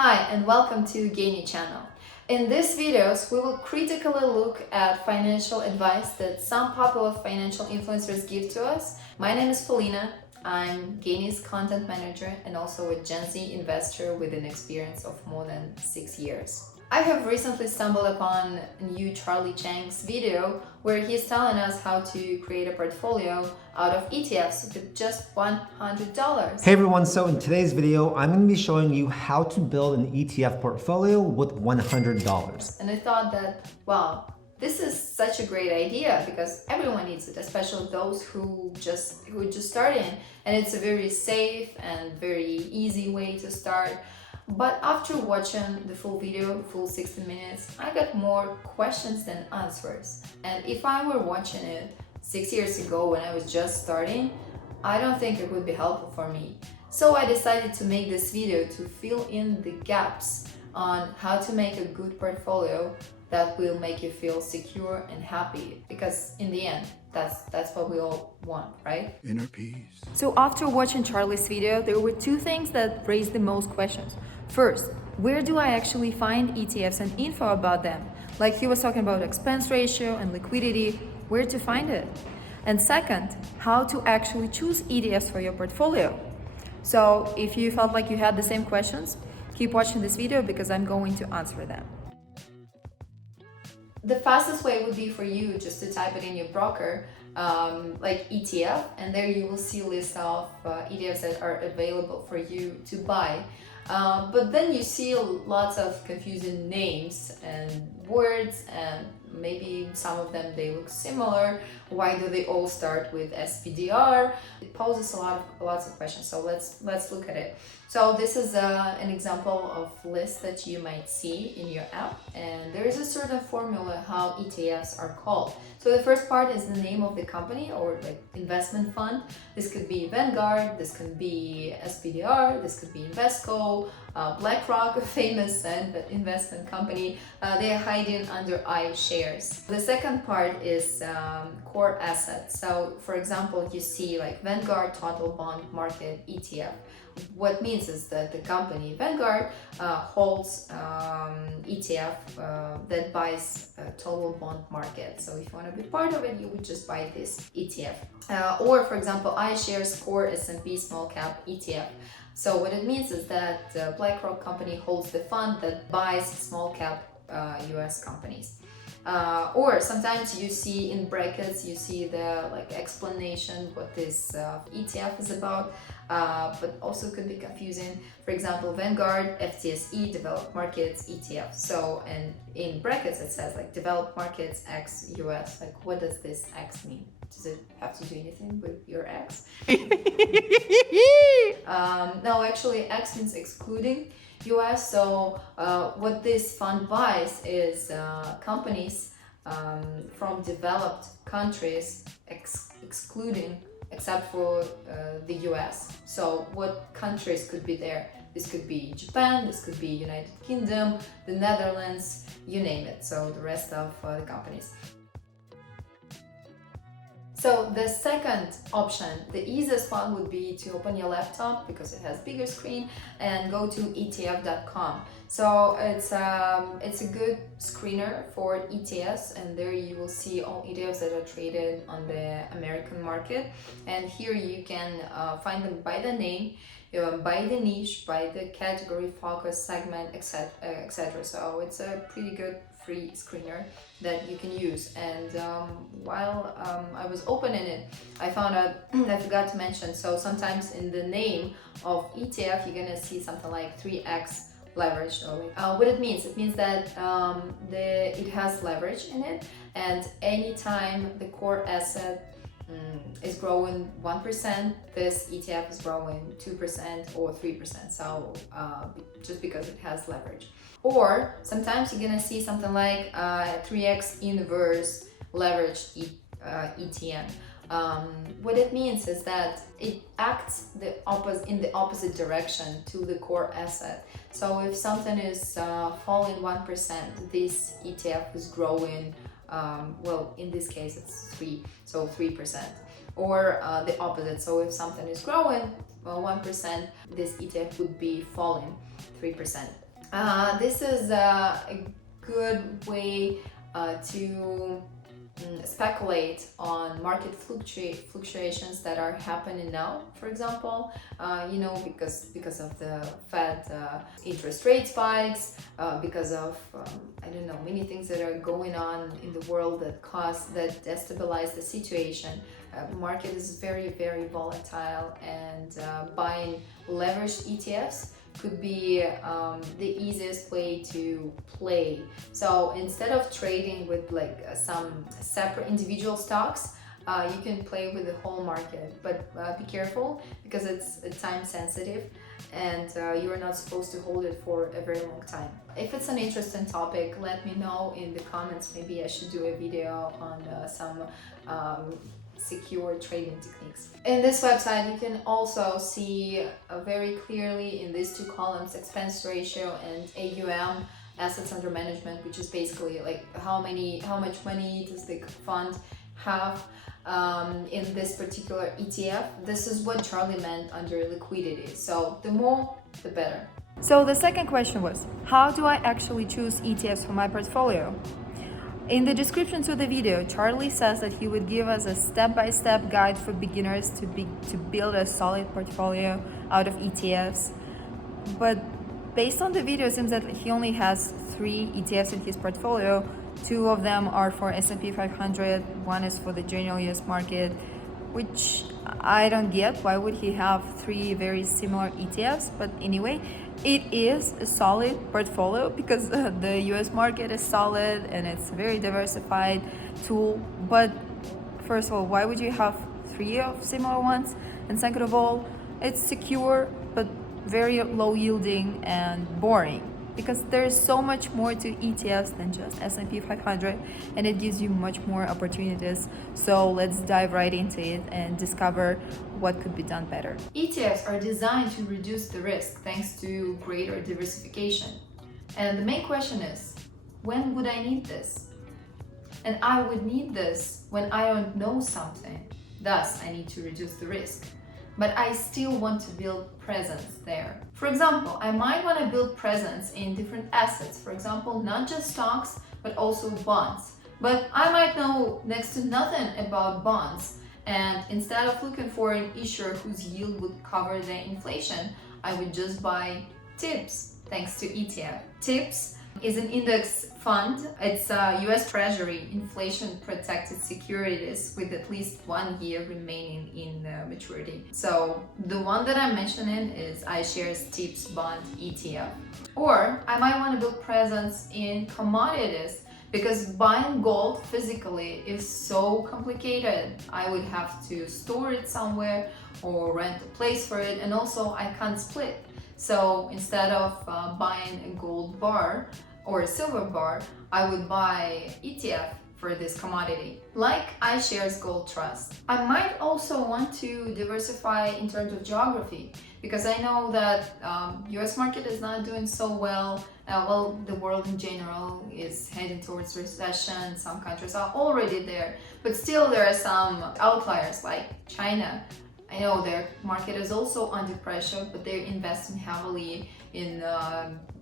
Hi and welcome to Gainy channel. In these videos, we will critically look at financial advice that some popular financial influencers give to us. My name is Polina. I'm Gainy's content manager and also a Gen Z investor with an experience of more than 6 years. I have recently stumbled upon a new Charlie Chang's video where he's telling us how to create a portfolio out of ETFs with just $100. Hey everyone, so in today's video, I'm going to be showing you how to build an ETF portfolio with $100. And I thought that, wow, this is such a great idea because everyone needs it, especially those who just starting, and it's a very safe and very easy way to start. But after watching the full video, full 60 minutes, I got more questions than answers. And if I were watching it 6 years ago when I was just starting, I don't think it would be helpful for me. So I decided to make this video to fill in the gaps on how to make a good portfolio that will make you feel secure and happy, because in the end, that's what we all want, right? Inner peace. So after watching Charlie's video, there were two things that raised the most questions. First, where do I actually find ETFs and info about them? Like he was talking about expense ratio and liquidity, where to find it? And second, how to actually choose ETFs for your portfolio. So if you felt like you had the same questions, keep watching this video because I'm going to answer them. The fastest way would be for you just to type it in your broker, like ETF, and there you will see a list of ETFs that are available for you to buy. But then you see lots of confusing names and words, and maybe some of them they look similar. Why do they all start with SPDR? It poses lots of questions. So let's look at it. So this is an example of list that you might see in your app, and there is a certain formula how ETFs are called. So the first part is the name of the company or like investment fund. This could be Vanguard, this could be SPDR, this could be Invesco, BlackRock, a famous investment company. They are hiding under iShares. The second part is core assets. So for example, you see like Vanguard Total Bond Market ETF. What means is that the company Vanguard holds ETF that buys total bond market. So if you want to be part of it, you would just buy this ETF. Or for example, iShares Core S&P Small Cap ETF. So what it means is that BlackRock company holds the fund that buys small cap US companies. Or sometimes you see in brackets, you see the like explanation what this ETF is about, but also could be confusing. For example, Vanguard FTSE Developed Markets ETF. So, and in brackets it says like Developed Markets X US. Like, what does this X mean? Does it have to do anything with your X? No, actually X means excluding US. So what this fund buys is companies from developed countries, excluding except for the US. So what countries could be there? This could be Japan, this could be United Kingdom, the Netherlands, you name it. So the rest of the companies. So the second option, the easiest one would be to open your laptop because it has bigger screen and go to ETF.com. So it's a good screener for ETFs, and there you will see all ETFs that are traded on the American market. And here you can find them by the name, by the niche, by the category, focus, segment, etc. So it's a pretty good free screener that you can use. And while I was opening it, I found out I forgot to mention, so sometimes in the name of ETF you're gonna see something like 3x leverage. What it means that it has leverage in it, and anytime the core asset is growing 1%, this ETF is growing 2% or 3%. So just because it has leverage. Or sometimes you're gonna see something like 3x inverse leveraged ETN. What it means is that it acts in the opposite direction to the core asset. So if something is falling 1%, this ETF is growing, well, in this case it's 3%. Or the opposite. So if something is growing 1%, this ETF would be falling 3%. This is a good way to speculate on market fluctuations that are happening now, for example, because of the Fed interest rate spikes, because of I don't know, many things that are going on in the world that destabilize the situation. Market is very volatile, and buying leveraged ETFs could be the easiest way to play. So instead of trading with like some separate individual stocks, you can play with the whole market, but be careful because it's time sensitive, and you are not supposed to hold it for a very long time. If it's an interesting topic, let me know in the comments. Maybe I should do a video on some secure trading techniques. In this website, you can also see very clearly in these two columns expense ratio and AUM, assets under management, which is basically like how much money does the fund have in this particular ETF. This is what Charlie meant under liquidity. So the more, the better. So the second question was, how do I actually choose ETFs for my portfolio? In the description to the video, Charlie says that he would give us a step-by-step guide for beginners to build a solid portfolio out of ETFs. But based on the video, it seems that he only has 3 ETFs in his portfolio. 2 of them are for S&P 500, one is for the general US market, which I don't get. Why would he have 3 very similar ETFs? But anyway, it is a solid portfolio because the US market is solid and it's a very diversified tool. But first of all, why would you have 3 of similar ones? And second of all, it's secure but very low yielding and boring, because there is so much more to ETFs than just S&P 500, and it gives you much more opportunities. So let's dive right into it and discover what could be done better. ETFs are designed to reduce the risk thanks to greater diversification. And the main question is, when would I need this? And I would need this when I don't know something. Thus, I need to reduce the risk. But I still want to build presence there. For example, I might want to build presence in different assets. For example, not just stocks, but also bonds. But I might know next to nothing about bonds. And instead of looking for an issuer whose yield would cover the inflation, I would just buy TIPS thanks to ETF. TIPS is an index fund. It's a US Treasury inflation protected securities with at least 1 year remaining in maturity. So the one that I'm mentioning is iShares TIPS Bond ETF. Or I might want to build presence in commodities, because buying gold physically is so complicated. I would have to store it somewhere or rent a place for it, and also I can't split. So instead of buying a gold bar or a silver bar, I would buy ETF for this commodity, like iShares Gold Trust. I might also want to diversify in terms of geography, because I know that US market is not doing so well. The world in general is heading towards recession. Some countries are already there, but still there are some outliers like China. I know their market is also under pressure, but they're investing heavily in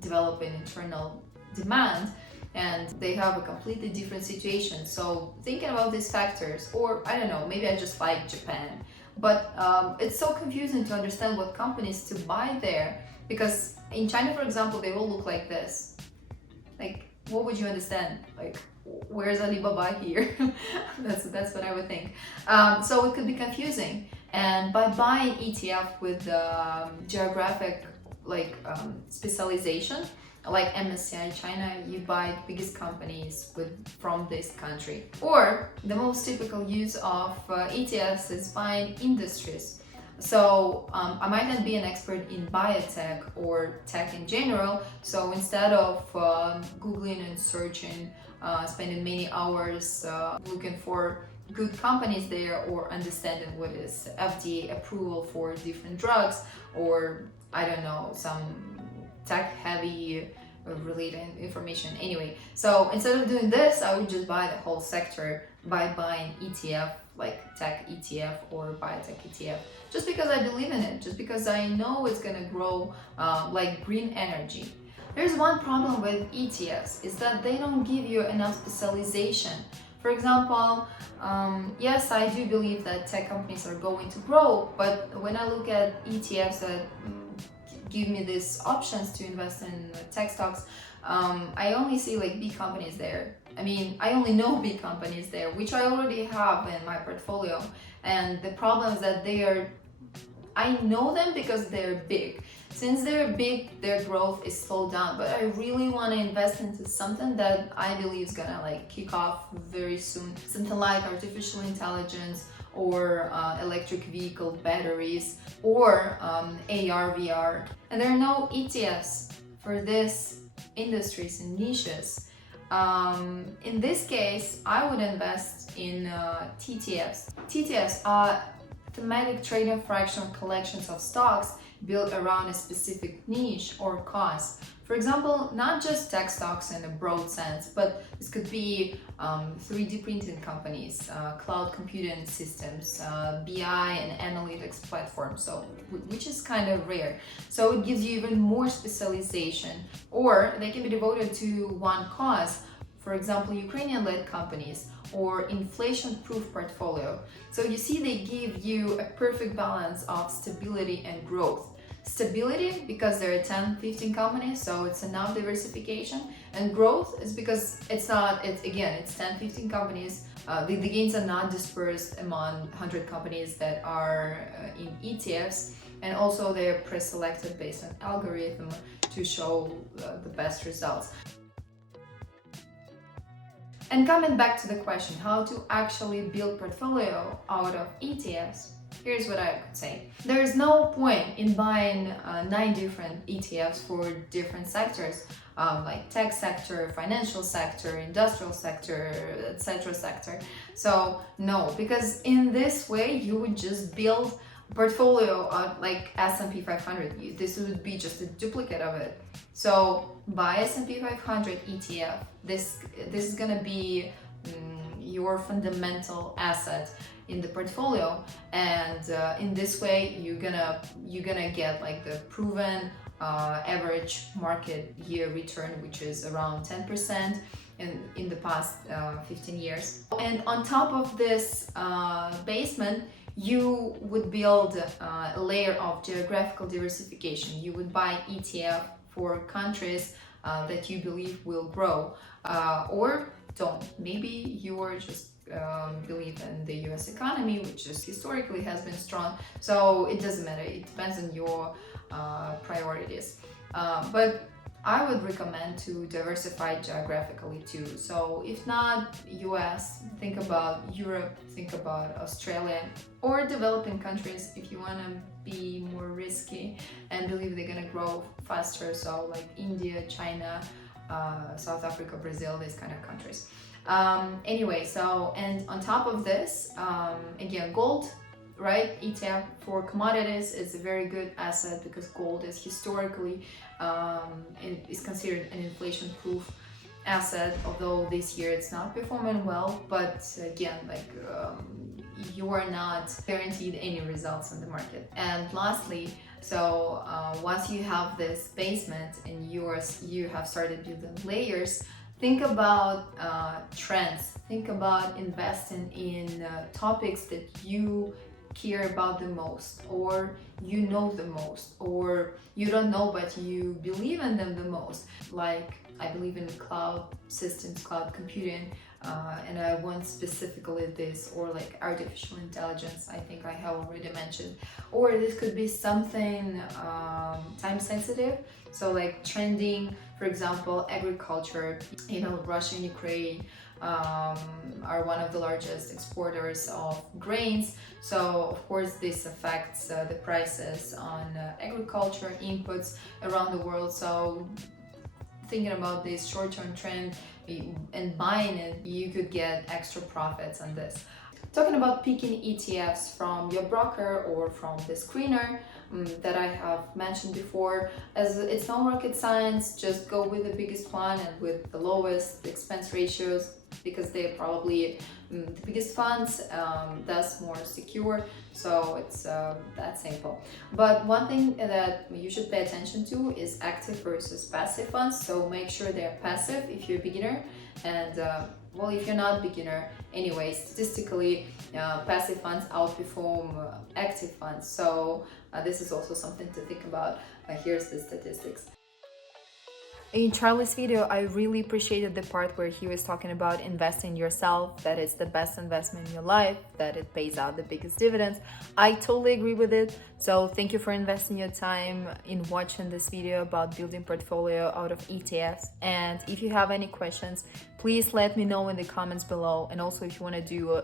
developing internal demand, and they have a completely different situation. So thinking about these factors, or I don't know, maybe I just like Japan, but it's so confusing to understand what companies to buy there, because in China, for example, they all look like this. Like, what would you understand? Like, where's Alibaba here? that's what I would think. So it could be confusing. And by buying ETF with geographic specialization, like MSCI China, you buy the biggest companies from this country. Or the most typical use of ETFs is buying industries. So I might not be an expert in biotech or tech in general, so instead of Googling and searching, spending many hours looking for good companies there, or understanding what is FDA approval for different drugs, or I don't know, some tech heavy related information. Anyway, so instead of doing this, I would just buy the whole sector by buying ETF, like tech ETF or biotech ETF, just because I believe in it, just because I know it's gonna grow like green energy. There's one problem with ETFs is that they don't give you enough specialization. For example, yes, I do believe that tech companies are going to grow, but when I look at ETFs that give me these options to invest in tech stocks, I only see like big companies there. I mean, I only know big companies there, which I already have in my portfolio. And the problem is that I know them because they're big. Since they're big, their growth is slowed down, but I really want to invest into something that I believe is gonna like kick off very soon. Something like artificial intelligence or electric vehicle batteries or AR, VR. And there are no ETFs for this industries and niches. In this case, I would invest in TTFs. TTFs are thematic trading fractional collections of stocks built around a specific niche or cause. For example, not just tech stocks in a broad sense, but this could be 3D printing companies, cloud computing systems, BI and analytics platforms, so which is kind of rare. So it gives you even more specialization, or they can be devoted to one cause. For example, Ukrainian-led companies or inflation-proof portfolio. So you see, they give you a perfect balance of stability and growth. Stability because there are 10-15 companies, so it's enough diversification, and growth is because it's 10-15 companies. The gains are not dispersed among 100 companies that are in ETFs, and also they're pre-selected based on algorithm to show the best results. And coming back to the question, how to actually build portfolio out of ETFs, here's what I could say. There is no point in buying 9 different ETFs for different sectors, like tech sector, financial sector, industrial sector, etc. sector. So no, because in this way you would just build a portfolio like S&P 500. This would be just a duplicate of it. So buy S&P 500 ETF. This is gonna be your fundamental asset in the portfolio, and in this way you're gonna get like the proven average market year return, which is around 10% in the past 15 years. And on top of this basement, you would build a layer of geographical diversification. You would buy ETF for countries that you believe will grow, or don't. Maybe you are just believe in the US economy, which just historically has been strong. So it doesn't matter, it depends on your priorities. But I would recommend to diversify geographically too. So if not US, think about Europe, think about Australia, or developing countries if you want to be more risky and believe they're gonna grow faster. So like India, China, South Africa, Brazil, these kind of countries. Anyway, so, and on top of this, again, gold, right? ETF for commodities is a very good asset because gold is historically is considered an inflation-proof asset, although this year it's not performing well. But again, like you are not guaranteed any results in the market. And lastly, so once you have this basement and you have started building layers, think about trends. Think about investing in topics that you care about the most, or you know the most, or you don't know but you believe in them the most. Like I believe in cloud systems, cloud computing, and I want specifically this, or like artificial intelligence, I think I have already mentioned. Or this could be something time sensitive, so like trending, for example, agriculture. You know, Russia and Ukraine are one of the largest exporters of grains, so of course this affects the prices on agriculture inputs around the world. So thinking about this short-term trend and buying it, you could get extra profits on this. Talking about picking ETFs from your broker or from the screener that I have mentioned before, as it's no rocket science, just go with the biggest one and with the lowest expense ratios. because they're probably the biggest funds, thus more secure. So it's that simple. But one thing that you should pay attention to is active versus passive funds. So make sure they're passive if you're a beginner, and well, if you're not a beginner anyway, statistically passive funds outperform active funds. So this is also something to think about. Here's the statistics. In Charlie's video, I really appreciated the part where he was talking about investing in yourself, that it's the best investment in your life, that it pays out the biggest dividends. I totally agree with it. So thank you for investing your time in watching this video about building portfolio out of ETFs. And if you have any questions, please let me know in the comments below. And also if you want to do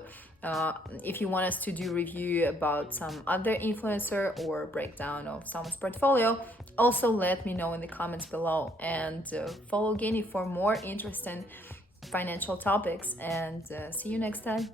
if you want us to do review about some other influencer or breakdown of someone's portfolio, also let me know in the comments below. And follow Gani for more interesting financial topics, and see you next time.